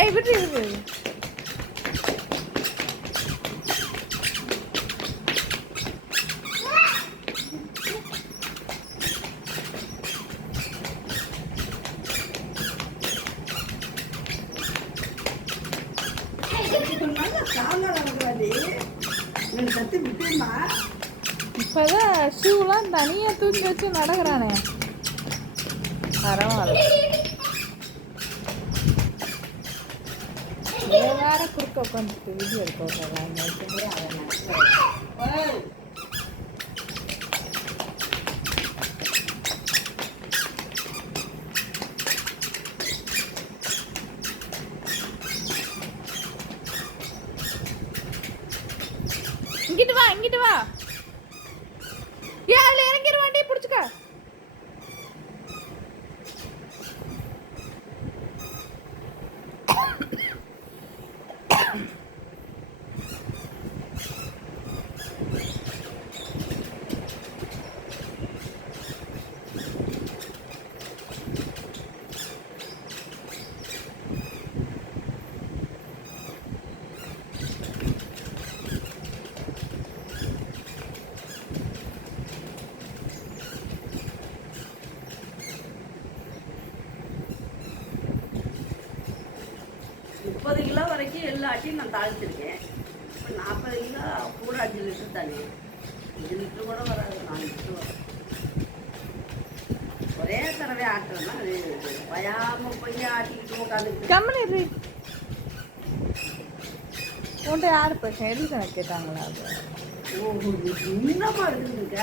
ஏய் விட்டு விட்டு இப்பதான் ஷூலாம் தனியா தூக்கி வச்சு நடக்கிறானே பரவாயில்ல. வேற குறுக்க உட்காந்துட்டு வீடியோ எடுக்க இங்கிட்டு வா இங்கிட்டு வா. ஏன் அதுல இறங்கிற வண்டியை பிடிச்சுக்க. முப்பது கிலோ வரைக்கும் எல்லாத்தையும் நான் தாளிச்சிருக்கேன். இப்போ 40 கிலோ கூட 5 லிட்டர் தண்ணி, 5 லிட்டர் கூட வராது, 4 லிட்டர் வரும். ஒரே தடவை ஆட்டுறதுனா அது பயாம போய் ஆட்டிக்கிட்டு உட்காந்துக்கிட்டு கம்மனி உன்ட்ட யார் பிரச்சனை எழுதி கணக்கு கேட்டாங்களா? ஓ இன்னமா இருக்குதுங்க.